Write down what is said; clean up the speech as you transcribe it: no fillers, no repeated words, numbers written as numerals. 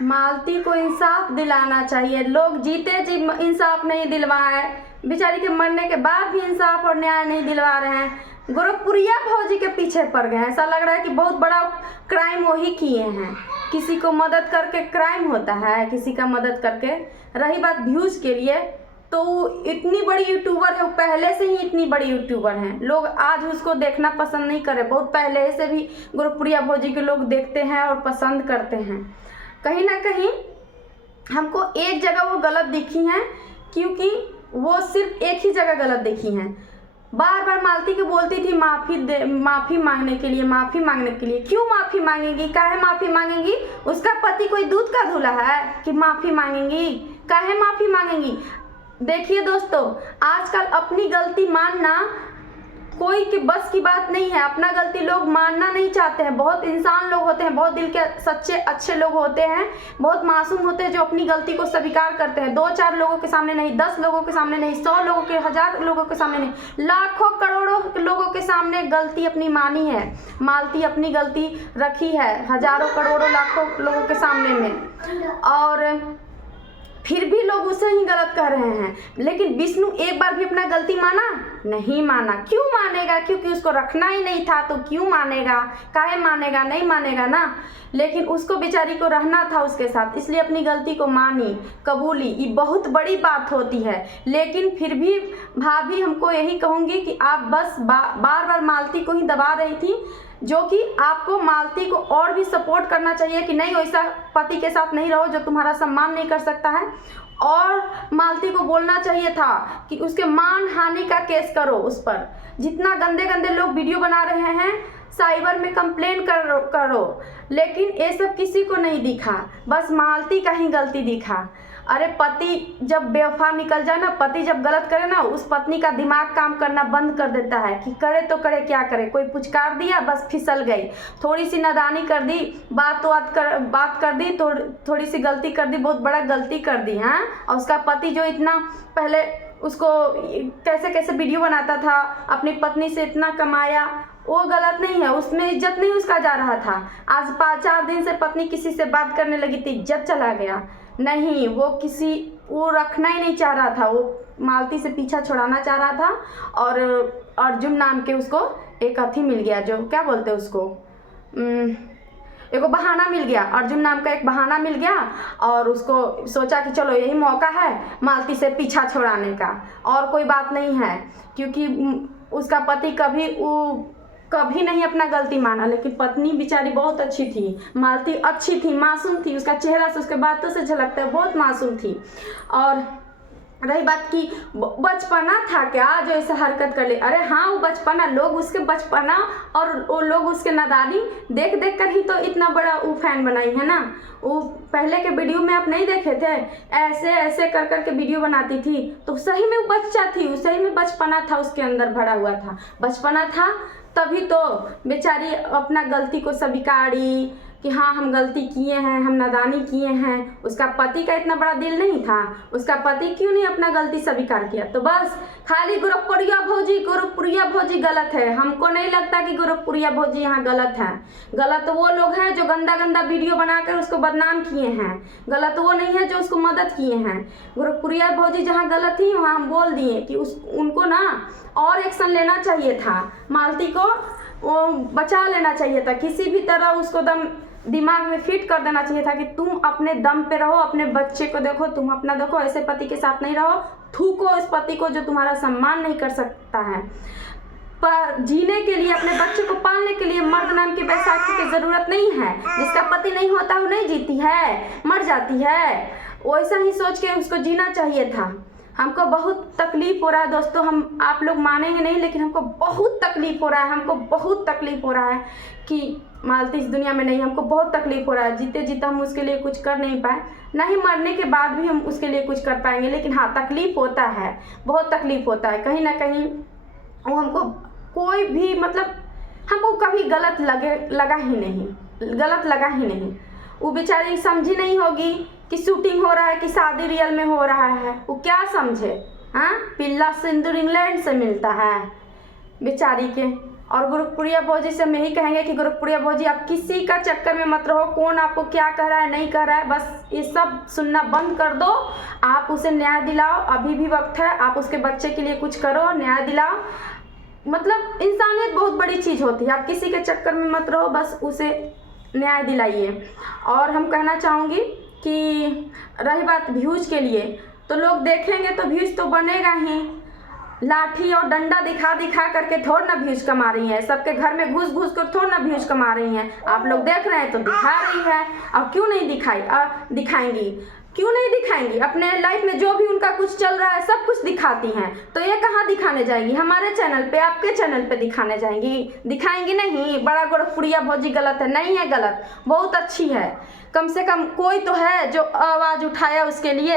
मालती को इंसाफ दिलाना चाहिए। लोग जीते जी इंसाफ नहीं दिलवाए, बेचारी के मरने के बाद भी इंसाफ और न्याय नहीं दिलवा रहे हैं। गोरखपुरिया भौजी के पीछे पड़ गए हैं। ऐसा लग रहा है कि बहुत बड़ा क्राइम वही किए हैं। किसी को मदद करके क्राइम होता है, किसी का मदद करके। रही बात व्यूज के लिए, तो इतनी बड़ी यूट्यूबर है, वो पहले से ही इतनी बड़ी यूट्यूबर हैं, लोग आज उसको देखना पसंद नहीं कर रहे। बहुत पहले से भी गोरखपुरिया भौजी के लोग देखते हैं और पसंद करते हैं। कहीं ना कहीं हमको एक जगह वो गलत दिखी हैं, क्योंकि वो सिर्फ एक ही जगह गलत दिखी हैं। बार बार मालती को बोलती थी माफ़ी मांगने के लिए, माफ़ी मांगने के लिए। क्यों माफ़ी मांगेगी, काहे माफ़ी मांगेगी? उसका पति कोई दूध का धुला है कि माफ़ी मांगेंगी? काहे माफ़ी मांगेंगी? देखिए दोस्तों, आजकल अपनी गलती मानना कोई के बस की बात नहीं है। अपना गलती लोग मानना नहीं चाहते हैं। बहुत इंसान लोग होते हैं, बहुत दिल के सच्चे अच्छे लोग होते हैं, बहुत मासूम होते हैं, जो अपनी गलती को स्वीकार करते हैं। 2-4 लोगों के सामने नहीं, 10 लोगों के सामने नहीं, 100 लोगों के, 1000 लोगों के सामने नहीं, लाखों करोड़ों लोगों के सामने गलती अपनी मानी है। मालती अपनी गलती रखी है हजारों करोड़ों लाखों लोगों के सामने में, और फिर भी लोग उसे ही गलत कह रहे हैं। लेकिन विष्णु एक बार भी अपना गलती माना? नहीं माना। क्यों मानेगा? क्योंकि उसको रखना ही नहीं था, तो क्यों मानेगा? काहे मानेगा? नहीं मानेगा ना। लेकिन उसको बेचारी को रहना था उसके साथ, इसलिए अपनी गलती को मानी, कबूली। ये बहुत बड़ी बात होती है। लेकिन फिर भी भाभी, हमको यही कहूँगी कि आप बस बार बार मालती को ही दबा रही थी, जो कि आपको मालती को और भी सपोर्ट करना चाहिए कि नहीं, वैसा पति के साथ नहीं रहो जो तुम्हारा सम्मान नहीं कर सकता है। और मालती को बोलना चाहिए था कि उसके मान हानि का केस करो उस पर। जितना गंदे गंदे लोग वीडियो बना रहे हैं, साइबर में कंप्लेन करो। लेकिन ये सब किसी को नहीं दिखा, बस मालती का ही गलती दिखा। अरे पति जब बेवफा निकल जाए ना, पति जब गलत करे ना, उस पत्नी का दिमाग काम करना बंद कर देता है कि करे तो करे क्या करे। कोई पुचकार दिया, बस फिसल गई। थोड़ी सी नादानी कर दी, बात कर दी, थोड़ी सी गलती कर दी, बहुत बड़ा गलती कर दी। हाँ, और उसका पति जो इतना पहले उसको कैसे कैसे वीडियो बनाता था, अपनी पत्नी से इतना कमाया, वो गलत नहीं है। उसमें इज्जत नहीं उसका जा रहा था। आज 5-4 दिन से पत्नी किसी से बात करने लगी थी, इज्जत चला गया। नहीं, वो रखना ही नहीं चाह रहा था, वो मालती से पीछा छुड़ाना चाह रहा था। और अर्जुन नाम के उसको एक अथी मिल गया, जो क्या बोलते हैं उसको, एक बहाना मिल गया। अर्जुन नाम का एक बहाना मिल गया, और उसको सोचा कि चलो यही मौका है मालती से पीछा छुड़ाने का, और कोई बात नहीं है। क्योंकि उसका पति कभी नहीं अपना गलती माना। लेकिन पत्नी बेचारी बहुत अच्छी थी, मालती अच्छी थी, मासूम थी। उसका चेहरा से, उसके बातों से झलकता है, बहुत मासूम थी। और रही बात की बचपना था क्या जो ऐसा हरकत कर ले? अरे हाँ, वो बचपना, लोग उसके बचपना और वो लोग उसके नादानी देख देख कर ही तो इतना बड़ा वो फैन बनाई है ना। वो पहले के वीडियो में आप नहीं देखे थे, ऐसे ऐसे कर कर के वीडियो बनाती थी, तो सही में वो बच्चा थी, सही में बचपना था उसके अंदर भरा हुआ था, बचपना था। तभी तो बेचारी अपना गलती को स्वीकारी कि हाँ, हम गलती किए हैं, हम नादानी किए हैं। उसका पति का इतना बड़ा दिल नहीं था, उसका पति क्यों नहीं अपना गलती स्वीकार किया? तो बस खाली गोरखपुरिया भौजी गलत है। हमको नहीं लगता कि गोरखपुरिया भौजी यहाँ गलत है। गलत वो लोग हैं जो गंदा गंदा वीडियो बनाकर उसको बदनाम किए हैं। गलत वो नहीं है जो उसको मदद किए हैं। गोरखपुरिया भौजी जहाँ गलत थी, वहाँ हम बोल दिए कि उनको ना और एक्शन लेना चाहिए था। मालती को वो बचा लेना चाहिए था, किसी भी तरह उसको दिमाग में फिट कर देना चाहिए था कि तुम अपने दम पे रहो, अपने बच्चे को देखो, तुम अपना देखो, ऐसे पति के साथ नहीं रहो। थूको इस पति को जो तुम्हारा सम्मान नहीं कर सकता है। पर जीने के लिए, अपने बच्चे को पालने के लिए मर्द नाम की बैसाखी की जरूरत नहीं है। जिसका पति नहीं होता वो नहीं जीती है, मर जाती है। वैसा ही सोच के उसको जीना चाहिए था। हमको बहुत तकलीफ हो रहा है दोस्तों, हम आप लोग मानेंगे नहीं, लेकिन हमको बहुत तकलीफ हो रहा है। हमको बहुत तकलीफ हो रहा है कि मालती इस दुनिया में नहीं। हमको बहुत तकलीफ हो रहा है। जीते जीते हम उसके लिए कुछ कर नहीं पाए, ना ही मरने के बाद भी हम उसके लिए कुछ कर पाएंगे। लेकिन हाँ, तकलीफ होता है, बहुत तकलीफ होता है। कहीं ना कहीं वो हमको कोई भी मतलब हमको कभी गलत लगा ही नहीं। वो बेचारी समझी नहीं होगी कि शूटिंग हो रहा है कि शादी रियल में हो रहा है। वो क्या समझे? हाँ, पिल्ला सिंदूर इंग्लैंड से मिलता है बेचारी के। और गोरखपुरिया भौजी से हम यही कहेंगे कि गोरखपुरिया भौजी आप किसी का चक्कर में मत रहो, कौन आपको क्या कह रहा है नहीं कह रहा है, बस ये सब सुनना बंद कर दो। आप उसे न्याय दिलाओ, अभी भी वक्त है, आप उसके बच्चे के लिए कुछ करो, न्याय दिलाओ। मतलब इंसानियत बहुत बड़ी चीज़ होती है, आप किसी के चक्कर में मत रहो, बस उसे न्याय दिलाइए। और हम कहना चाहूँगी कि रही बात व्यूज़ के लिए, तो लोग देखेंगे तो व्यूज़ तो बनेगा ही। लाठी और डंडा दिखा दिखा करके थोड़ा ना व्यूज कमा रही है, सबके घर में घुस घुस कर थोड़ा ना व्यूज कमा रही हैं। आप लोग देख रहे हैं तो दिखा रही है, और क्यों नहीं दिखाएंगी, क्यों नहीं दिखाएंगी? अपने लाइफ में जो भी उनका कुछ चल रहा है सब कुछ दिखाती हैं, तो ये कहाँ दिखाने जाएंगी? हमारे चैनल पे, आपके चैनल पे दिखाने जाएंगी? दिखाएंगी नहीं। बड़ा गोरखपुरिया भौजी गलत है? नहीं है गलत, बहुत अच्छी है। कम से कम कोई तो है जो आवाज़ उठाया उसके लिए।